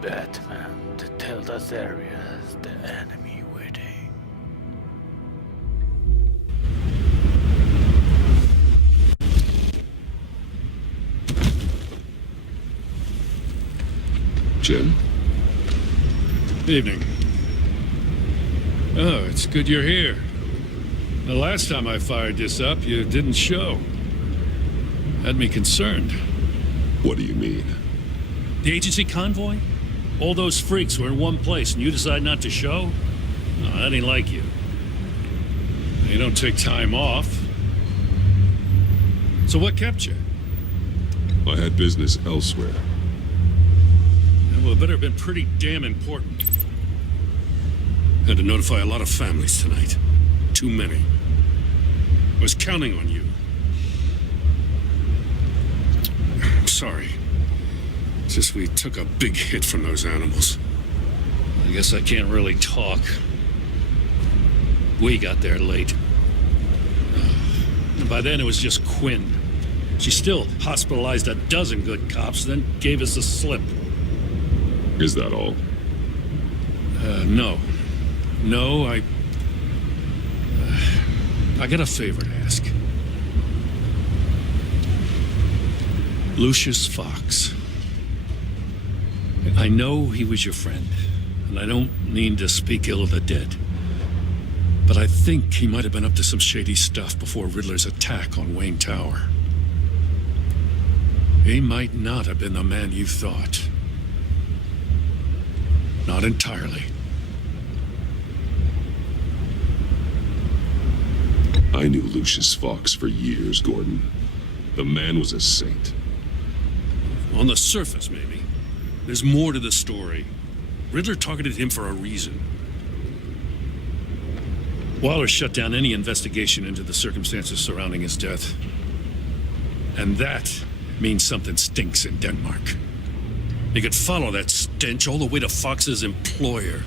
Batman, the Telltale Series, the enemy waiting. Jim? Evening. Oh, it's good you're here. The last time I fired this up, you didn't show. Had me concerned. What do you mean? The agency convoy? All those freaks were in one place and you decide not to show? No, that ain't like you. You don't take time off. So what kept you? I had business elsewhere. Well, it better have been pretty damn important. Had to notify a lot of families tonight. Too many. I was counting on you. I'm sorry. It's just we took a big hit from those animals. I guess I can't really talk. We got there late. And by then it was just Quinn. She still hospitalized a dozen good cops, then gave us the slip. Is that all? No. No, I got a favor to ask. Lucius Fox. I know he was your friend, and I don't mean to speak ill of the dead. But I think he might have been up to some shady stuff before Riddler's attack on Wayne Tower. He might not have been the man you thought. Not entirely. I knew Lucius Fox for years, Gordon. The man was a saint. On the surface, maybe. There's more to the story. Riddler targeted him for a reason. Waller shut down any investigation into the circumstances surrounding his death. And that means something stinks in Denmark. You could follow that stench all the way to Fox's employer.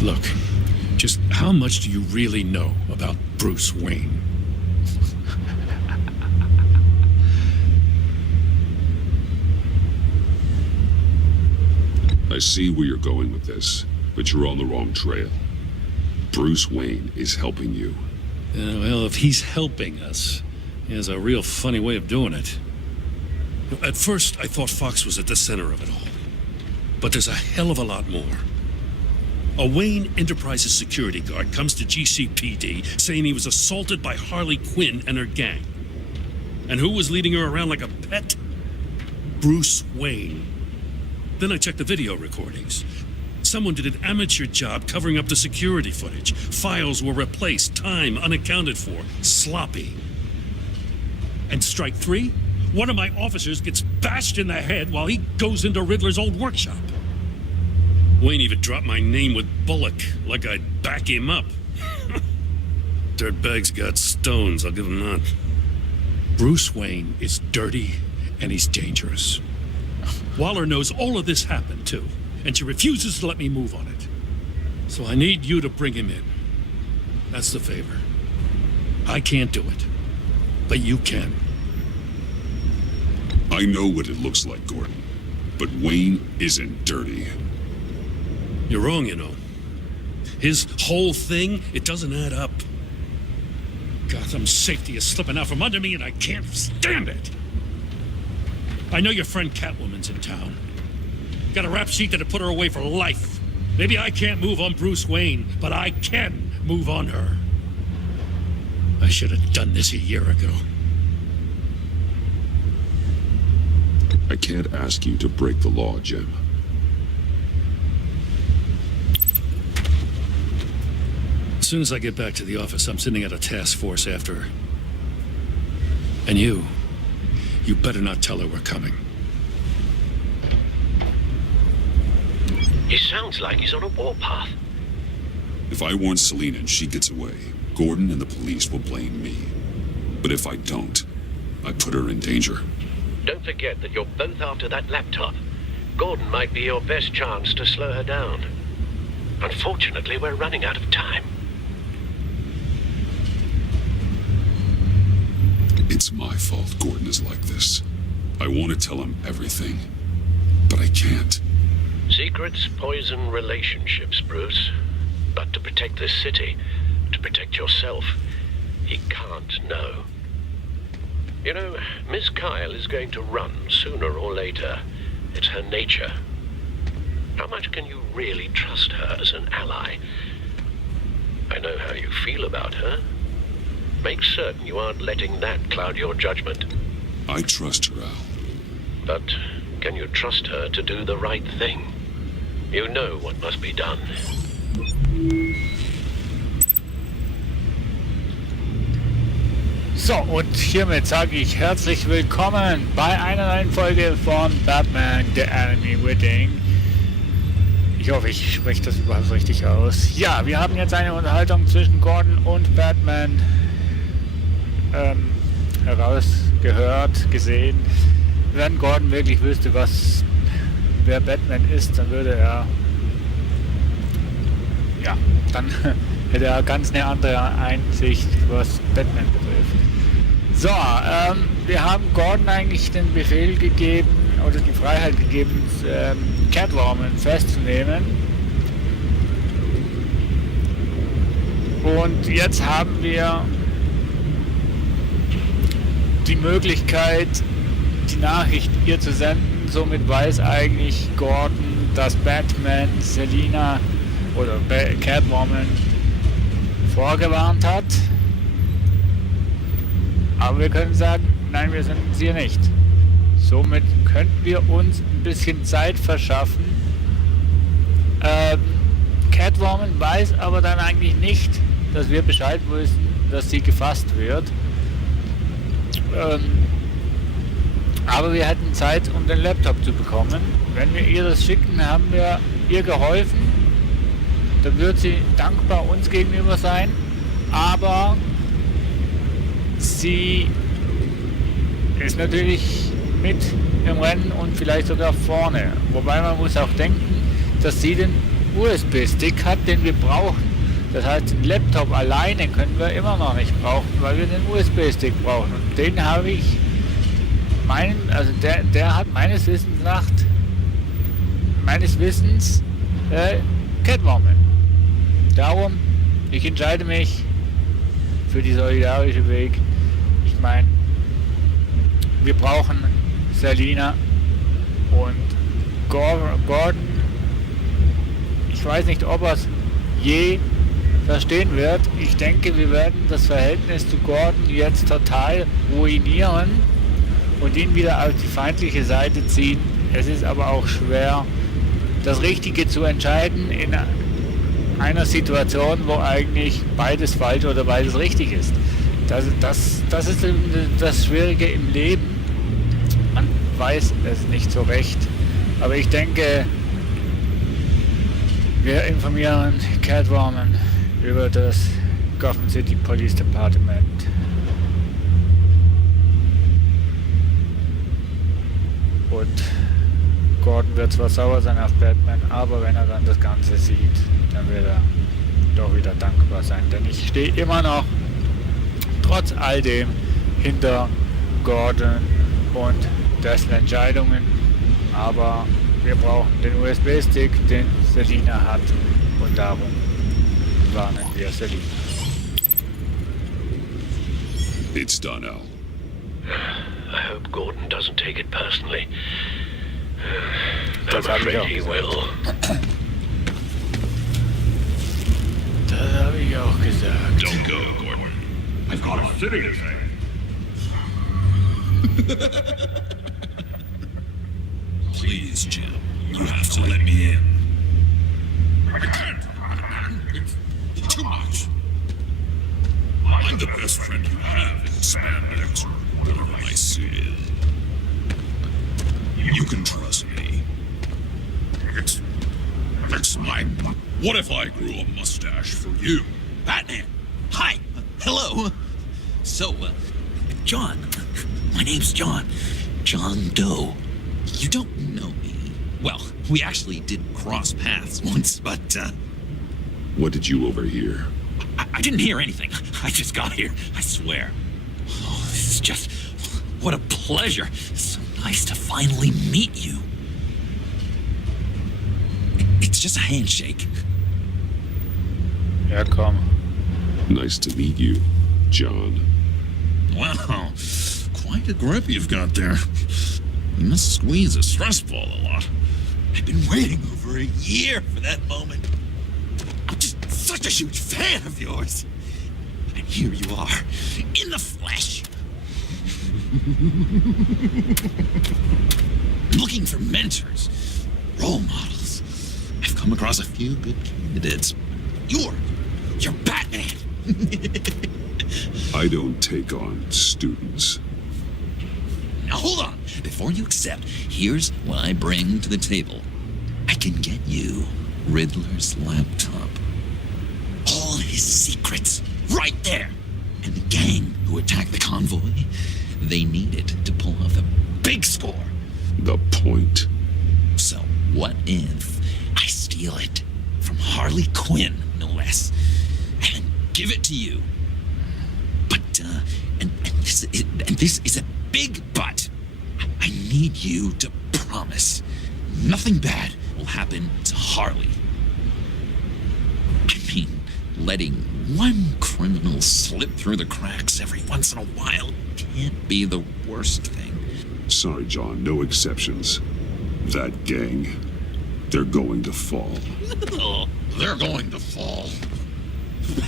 Look, just how much do you really know about Bruce Wayne? I see where you're going with this, but you're on the wrong trail. Bruce Wayne is helping you. Well, if he's helping us, he has a real funny way of doing it. At first, I thought Fox was at the center of it all. But there's a hell of a lot more. A Wayne Enterprises security guard comes to GCPD saying he was assaulted by Harley Quinn and her gang. And who was leading her around like a pet? Bruce Wayne. Then I checked the video recordings. Someone did an amateur job covering up the security footage. Files were replaced, time unaccounted for, sloppy. And strike three? One of my officers gets bashed in the head while he goes into Riddler's old workshop. Wayne even dropped my name with Bullock, like I'd back him up. Dirtbag's got stones, I'll give him that. Bruce Wayne is dirty and he's dangerous. Waller knows all of this happened too, and she refuses to let me move on it. So I need you to bring him in. That's the favor. I can't do it, but you can. I know what it looks like, Gordon, but Wayne isn't dirty. You're wrong, you know. His whole thing, it doesn't add up. Gotham's safety is slipping out from under me and I can't stand it. I know your friend Catwoman's in town. Got a rap sheet that'd put her away for life. Maybe I can't move on Bruce Wayne, but I can move on her. I should have done this a year ago. I can't ask you to break the law, Jim. As soon as I get back to the office, I'm sending out a task force after her. And you better not tell her we're coming. It sounds like he's on a warpath. If I warn Selina and she gets away, Gordon and the police will blame me. But if I don't, I put her in danger. Don't forget that you're both after that laptop. Gordon might be your best chance to slow her down. Unfortunately, we're running out of time. It's my fault Gordon is like this. I want to tell him everything. but I can't. Secrets poison relationships, Bruce. But to protect this city, to protect yourself, he can't know. You know, Miss Kyle is going to run sooner or later. It's her nature. How much can you really trust her as an ally? I know how you feel about her. Make certain you aren't letting that cloud your judgment. I trust her, Al. But can you trust her to do the right thing? You know what must be done. So, und hiermit sage ich herzlich willkommen bei einer neuen Folge von Batman, The Enemy Within. Ich hoffe, ich spreche das überhaupt richtig aus. Ja, wir haben jetzt eine Unterhaltung zwischen Gordon und Batman herausgehört, gesehen. Wenn Gordon wirklich wüsste, wer Batman ist, dann würde er, ja, dann hätte er ganz eine andere Einsicht, was Batman betrifft. So, wir haben Gordon eigentlich den Befehl gegeben oder die Freiheit gegeben, Catwoman festzunehmen. Und jetzt haben wir die Möglichkeit, die Nachricht ihr zu senden. Somit weiß eigentlich Gordon, dass Batman Selina oder Catwoman vorgewarnt hat. Aber wir können sagen, nein, wir senden sie nicht. Somit könnten wir uns ein bisschen Zeit verschaffen. Catwoman weiß aber dann eigentlich nicht, dass wir Bescheid wissen, dass sie gefasst wird. Aber wir hätten Zeit, um den Laptop zu bekommen. Wenn wir ihr das schicken, haben wir ihr geholfen. Dann wird sie dankbar uns gegenüber sein. Aber sie ist natürlich mit im Rennen und vielleicht sogar vorne. Wobei man muss auch denken, dass sie den USB-Stick hat, den wir brauchen. Das heißt, den Laptop alleine können wir immer noch nicht brauchen, weil wir den USB-Stick brauchen. Und den habe ich, der hat meines Wissens Catwoman. Darum, ich entscheide mich für die solidarische Weg. Ich meine, wir brauchen Selina und Gordon. Ich weiß nicht, ob er es je verstehen wird. Ich denke, wir werden das Verhältnis zu Gordon jetzt total ruinieren und ihn wieder auf die feindliche Seite ziehen. Es ist aber auch schwer, das Richtige zu entscheiden in einer Situation, wo eigentlich beides falsch oder beides richtig ist. Das ist das Schwierige im Leben. Man weiß es nicht so recht. Aber ich denke, wir informieren Catwoman über das Gotham City Police Department. Und Gordon wird zwar sauer sein auf Batman, aber wenn er dann das Ganze sieht, dann wird er doch wieder dankbar sein. Denn ich stehe immer noch, trotz all dem, hinter Gordon und dessen Entscheidungen. Aber wir brauchen den USB-Stick, den Selina hat, und darum warnen wir Selina. It's done, Al. I hope Gordon doesn't take it personally. Das I'm habe ich afraid auch he gesagt. will. Das habe ich auch gesagt. Don't go, Gordon. I've got a city to save. Please, Jim. You have to let me in. I can't. It's too much. I'm the best friend you have in spandex or whatever my suit is. You can trust me. It's my... What if I grew a mustache for you? Batman! Hi! Hello! So, John. My name's John. John Doe. You don't know me. Well, we actually did cross paths once, but, What did you overhear? I didn't hear anything. I just got here, I swear. Oh, this is just... What a pleasure. It's so nice to finally meet you. just a handshake. Ja, komm. Nice to meet you, John. Wow, quite a grip you've got there. You must squeeze a stress ball a lot. I've been waiting over a year for that moment. I'm just such a huge fan of yours. And here you are, in the flesh. Looking for mentors, role models. I've come across a few good candidates. You're Batman. I don't take on students. Now hold on. Before you accept, here's what I bring to the table. I can get you Riddler's laptop. All his secrets, right there. And the gang who attacked the convoy, they need it to pull off a big score. The point? So what if I steal it from Harley Quinn, no less, and then give it to you? But, and this is a big but. I need you to promise nothing bad will happen to Harley. I mean, letting one criminal slip through the cracks every once in a while can't be the worst thing. Sorry, John, no exceptions. That gang, they're going to fall. Oh, they're going to fall.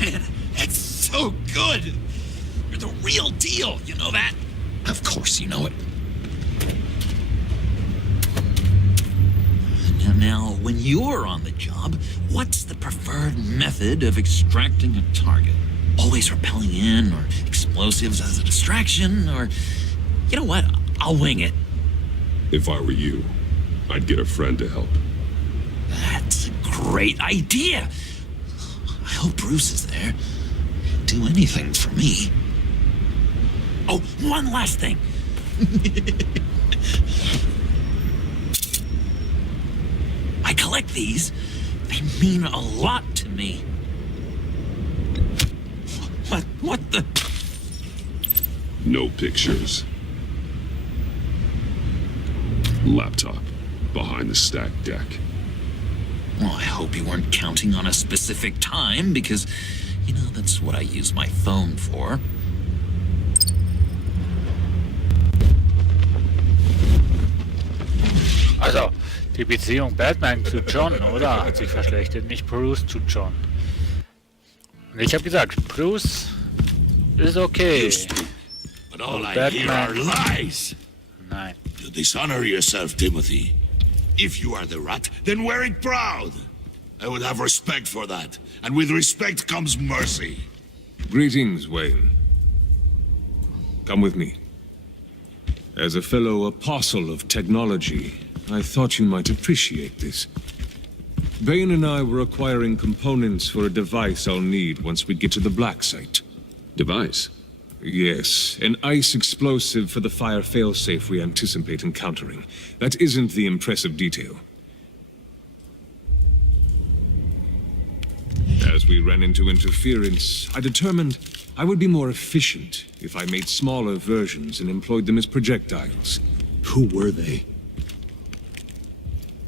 Man, that's so good. You're the real deal, you know that? Of course you know it. Now, when you're on the job, what's the preferred method of extracting a target? Always rappelling in, or explosives as a distraction, or... You know what? I'll wing it. If I were you, I'd get a friend to help. That's a great idea. I hope Bruce is there. He'd do anything for me. Oh, one last thing. I collect these. They mean a lot to me. What the? No pictures. Laptop behind the stacked deck. Well, I hope you weren't counting on a specific time, because, you know, that's what I use my phone for. Also, die Beziehung Batman zu John, oder? Hat sich verschlechtert, nicht Bruce zu John. Und ich habe gesagt, Bruce ist okay. But all I Batman. hear are lies. Nein. You dishonor yourself, Timothy. If you are the rat, then wear it proud. I would have respect for that. And with respect comes mercy. Greetings, Wayne. Come with me. As a fellow apostle of technology, I thought you might appreciate this. Bane and I were acquiring components for a device I'll need once we get to the Black Site. Device? Yes, an ice explosive for the fire failsafe we anticipate encountering. That isn't the impressive detail. As we ran into interference, I determined I would be more efficient if I made smaller versions and employed them as projectiles. Who were they?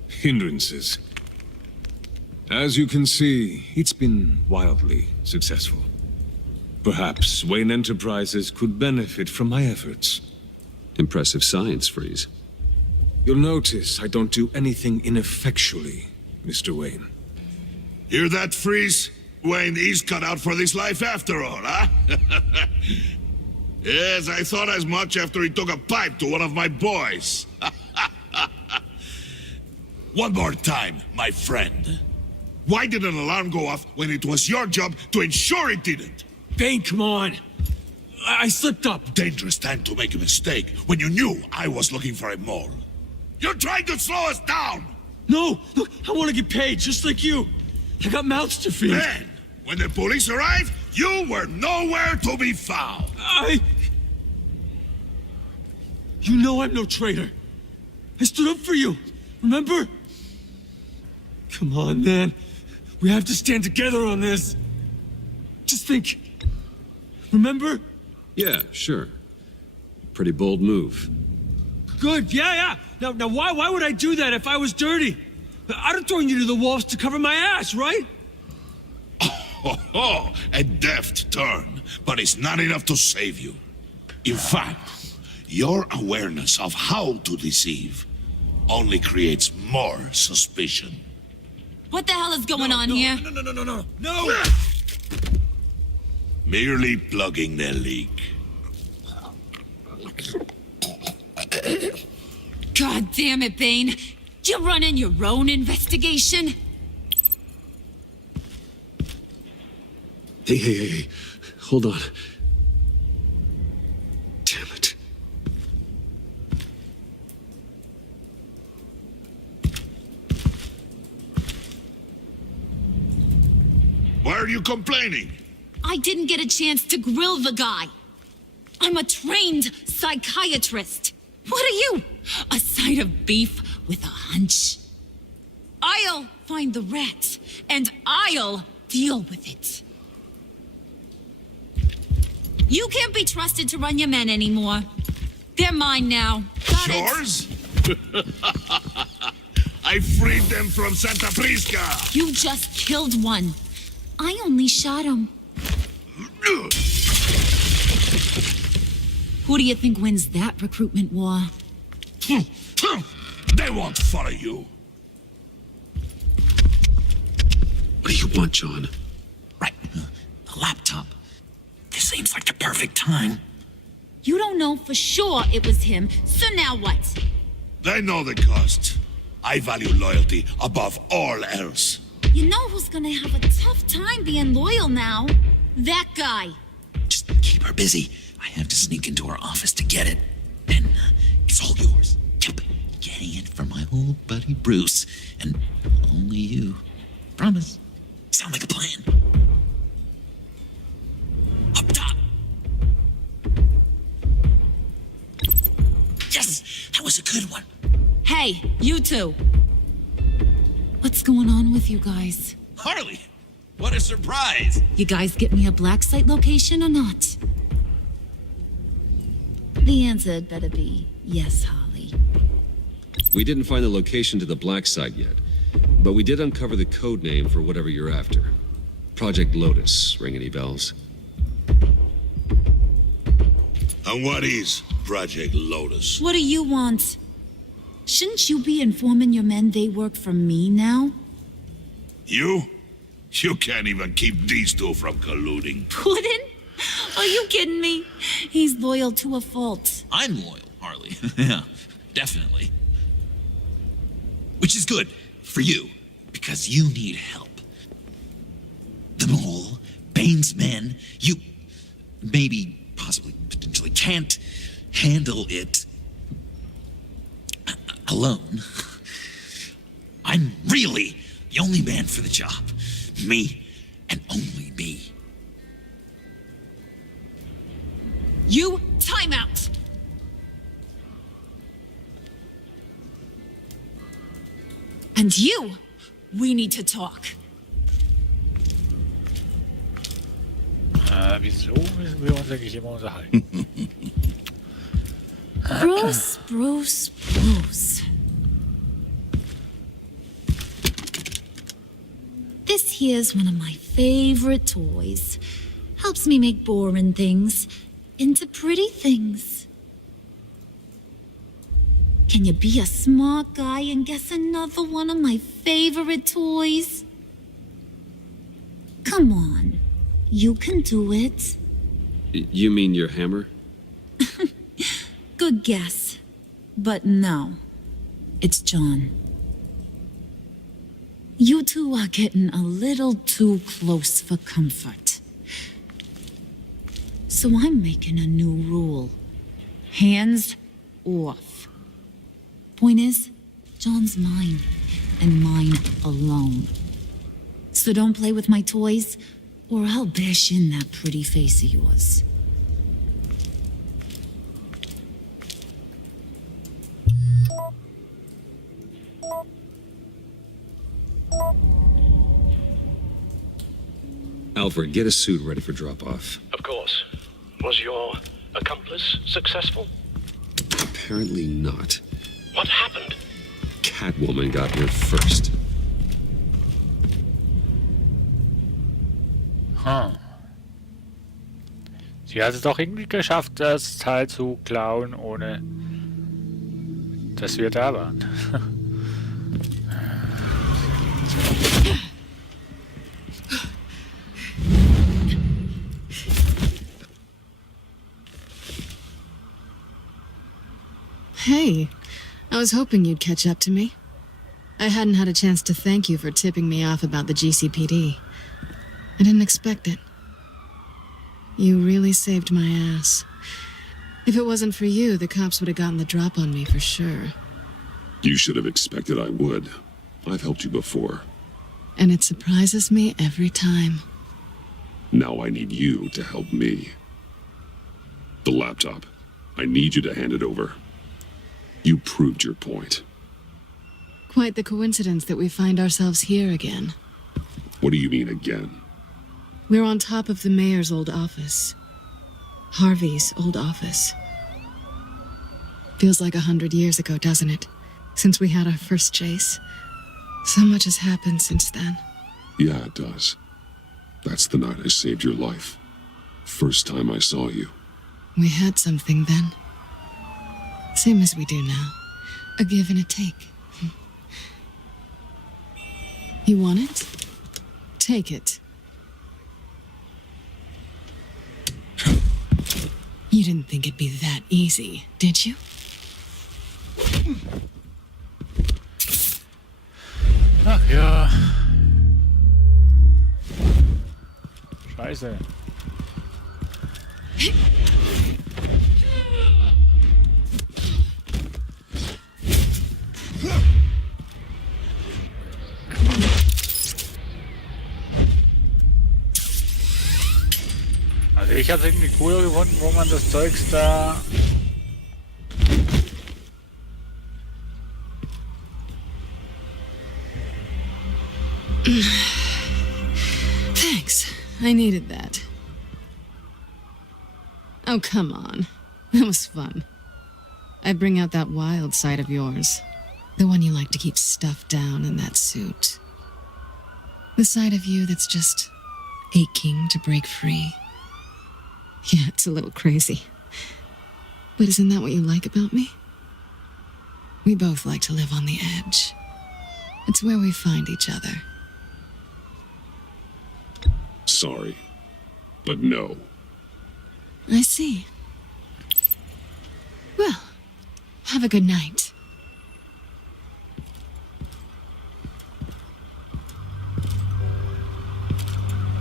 Hindrances. As you can see, it's been wildly successful. Perhaps Wayne Enterprises could benefit from my efforts. Impressive science, Freeze. You'll notice I don't do anything ineffectually, Mr. Wayne. Hear that, Freeze? Wayne, he's cut out for this life after all, huh? Yes, I thought as much after he took a pipe to one of my boys. One more time, my friend. Why did an alarm go off when it was your job to ensure it didn't? Bane, come on. I slipped up. Dangerous time to make a mistake when you knew I was looking for a mole. You're trying to slow us down! No, look, I want to get paid just like you. I got mouths to feed. Then, when the police arrived, you were nowhere to be found. You know I'm no traitor. I stood up for you, remember? Come on, man. We have to stand together on this. Just think. Remember? Yeah, sure. Pretty bold move. Good, yeah. Now why would I do that if I was dirty? I'd have thrown you to the wolves to cover my ass, right? Oh, a deft turn, but it's not enough to save you. In fact, your awareness of how to deceive only creates more suspicion. What the hell is going on here? No! Merely plugging the leak. God damn it, Bane. You running your own investigation? Hey. Hold on. Damn it. Why are you complaining? I didn't get a chance to grill the guy. I'm a trained psychiatrist. What are you? A side of beef with a hunch? I'll find the rat, and I'll deal with it. You can't be trusted to run your men anymore. They're mine now. Got it? Yours? I freed them from Santa Prisca. You just killed one. I only shot him. Who do you think wins that recruitment war? They won't follow you. What do you want, John? Right. A laptop. This seems like the perfect time. You don't know for sure it was him, so now what? They know the cost. I value loyalty above all else. You know who's gonna have a tough time being loyal now? That guy. Just keep her busy. I have to sneak into her office to get it. And it's all yours. Yep. Getting it from my old buddy Bruce. And only you. Promise. Sound like a plan. Up top. Yes! That was a good one. Hey, you two. What's going on with you guys? Harley! What a surprise! You guys get me a black site location or not? The answer had better be yes, Holly. We didn't find the location to the black site yet, but we did uncover the code name for whatever you're after. Project Lotus. Ring any bells? And what is Project Lotus? What do you want? Shouldn't you be informing your men they work for me now? You? You can't even keep these two from colluding. Puddin'? Are you kidding me? He's loyal to a fault. I'm loyal, Harley. Yeah, definitely. Which is good for you, because you need help. The mole, Bane's men, you maybe, possibly, potentially can't handle it alone. I'm really the only man for the job. Me and only me. You time out. And you, we need to talk. Wieso müssen wir uns eigentlich immer unterhalten? Bruce. This here's one of my favorite toys. Helps me make boring things into pretty things. Can you be a smart guy and guess another one of my favorite toys? Come on, you can do it. You mean your hammer? Good guess. But no, it's John. You two are getting a little too close for comfort. So I'm making a new rule. Hands off. Point is, John's mine, and mine alone. So don't play with my toys, or I'll bash in that pretty face of yours. Alfred, get a suit ready for drop-off. Of course. Was your accomplice successful? Apparently not. What happened? Catwoman got here first. Hm. Sie hat es doch irgendwie geschafft, das Teil zu klauen, ohne dass wir da waren. Hey, I was hoping you'd catch up to me. I hadn't had a chance to thank you for tipping me off about the GCPD. I didn't expect it. You really saved my ass. If it wasn't for you, the cops would have gotten the drop on me for sure. You should have expected I would. I've helped you before. And it surprises me every time. Now I need you to help me. The laptop. I need you to hand it over. You proved your point. Quite the coincidence that we find ourselves here again. What do you mean again? We're on top of the mayor's old office. Harvey's old office. Feels like 100 years ago, doesn't it? Since we had our first chase. So much has happened since then. Yeah, it does. That's the night I saved your life. First time I saw you. We had something then. Same as we do now. A give and a take. You want it? Take it. You didn't think it'd be that easy, did you? Ach ja. Scheiße. Also ich habe es irgendwie cooler gefunden, wo man das Zeugs da... Thanks. I needed that. Oh, come on. That was fun. I bring out that wild side of yours. The one you like to keep stuffed down in that suit. The side of you that's just aching to break free. Yeah, it's a little crazy. But isn't that what you like about me? We both like to live on the edge. It's where we find each other. Sorry, but no. I see. Well, have a good night.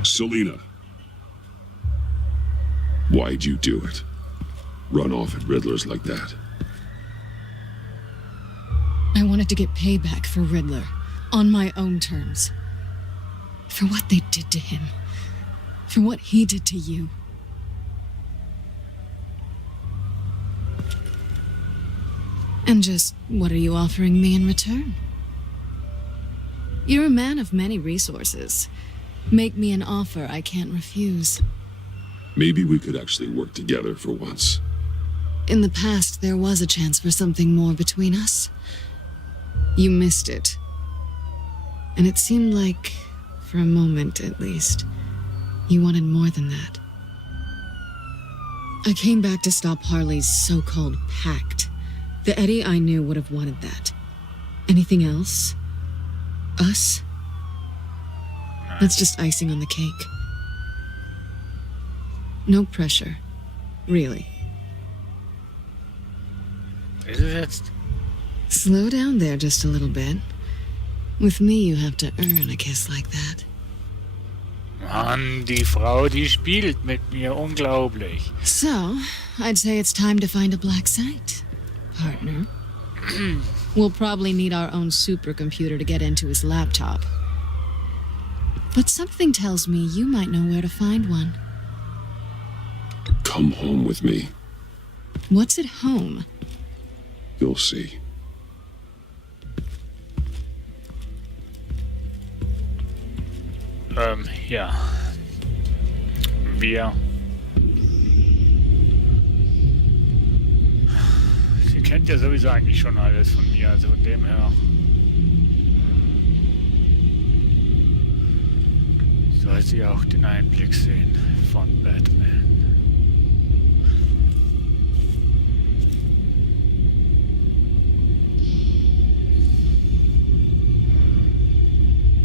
Selina. Why'd you do it? Run off at Riddler's like that? I wanted to get payback for Riddler, on my own terms. For what they did to him. For what he did to you. And just, what are you offering me in return? You're a man of many resources. Make me an offer I can't refuse. Maybe we could actually work together for once. In the past, there was a chance for something more between us. You missed it. And it seemed like, for a moment at least, you wanted more than that. I came back to stop Harley's so-called pact. The Eddie I knew would have wanted that. Anything else? Us? That's just icing on the cake. No pressure. Really. Ist es jetzt? Slow down there just a little bit. With me, you have to earn a kiss like that. Mann, die Frau, die spielt mit mir. Unglaublich. So, I'd say it's time to find a black site, partner. We'll probably need our own supercomputer to get into his laptop. But something tells me you might know where to find one. Come home with me. What's at home? You'll see. Ja. Wir. Sie kennt ja sowieso eigentlich schon alles von mir, also von dem her. soll sie auch den Einblick sehen von Batman.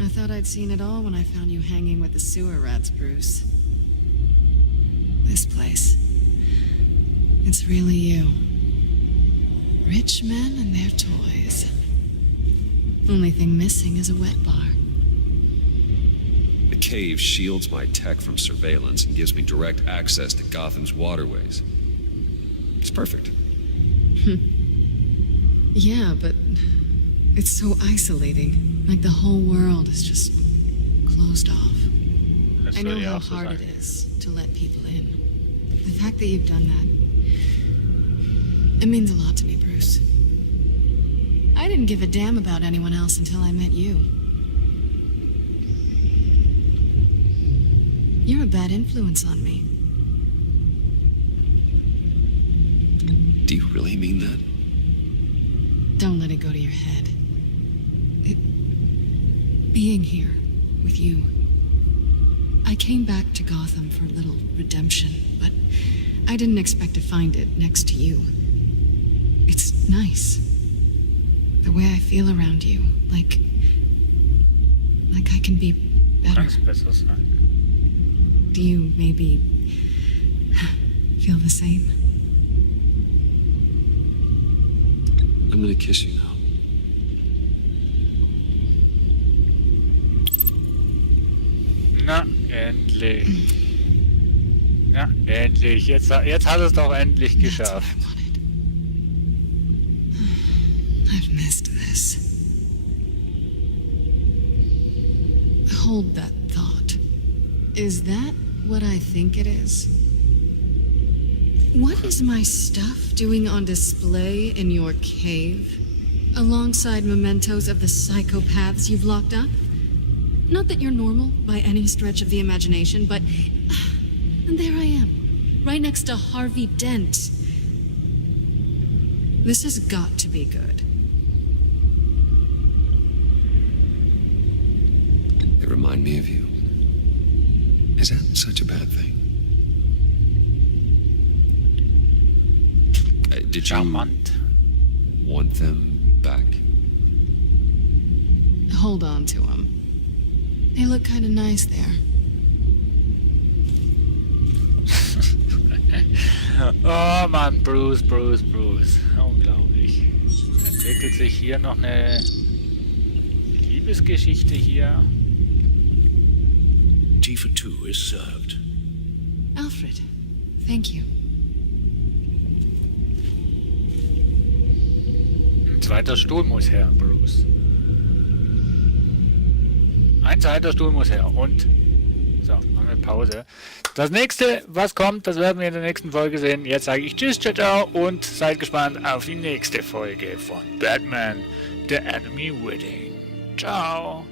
I thought I'd seen it all when I found you hanging with the sewer rats, Bruce. This place. It's really you. Rich men and their toys. Only thing missing is a wet bar. The cave shields my tech from surveillance and gives me direct access to Gotham's waterways. It's perfect. Yeah, but it's so isolating. Like the whole world is just closed off. I know how hard it is to let people in. The fact that you've done that, it means a lot to me, Bruce. I didn't give a damn about anyone else until I met you. You're a bad influence on me. Do you really mean that? Don't let it go to your head. Being here with you. I came back to Gotham for a little redemption, but I didn't expect to find it next to you. It's nice. The way I feel around you, like I can be better. Do you maybe feel the same? I'm gonna kiss you now. Na, endlich. Na, endlich. Jetzt hat es doch endlich geschafft. I've missed this. Hold that thought. Is that what I think it is? What is my stuff doing on display in your cave? Alongside mementos of the psychopaths you've locked up? Not that you're normal by any stretch of the imagination, but... and there I am, right next to Harvey Dent. This has got to be good. They remind me of you. Is that such a bad thing? Did you want them back? Hold on to them. They look kind of nice there. Oh Mann, Bruce. Unglaublich. Entwickelt sich hier noch eine Liebesgeschichte hier. Tea for two is served. Alfred, thank you. Ein zweiter Stuhl muss her, Bruce. Ein zweiter Stuhl muss her. Und so, machen wir Pause. Das nächste, was kommt, das werden wir in der nächsten Folge sehen. Jetzt sage ich Tschüss, ciao, ciao und seid gespannt auf die nächste Folge von Batman, The Enemy Within. Ciao.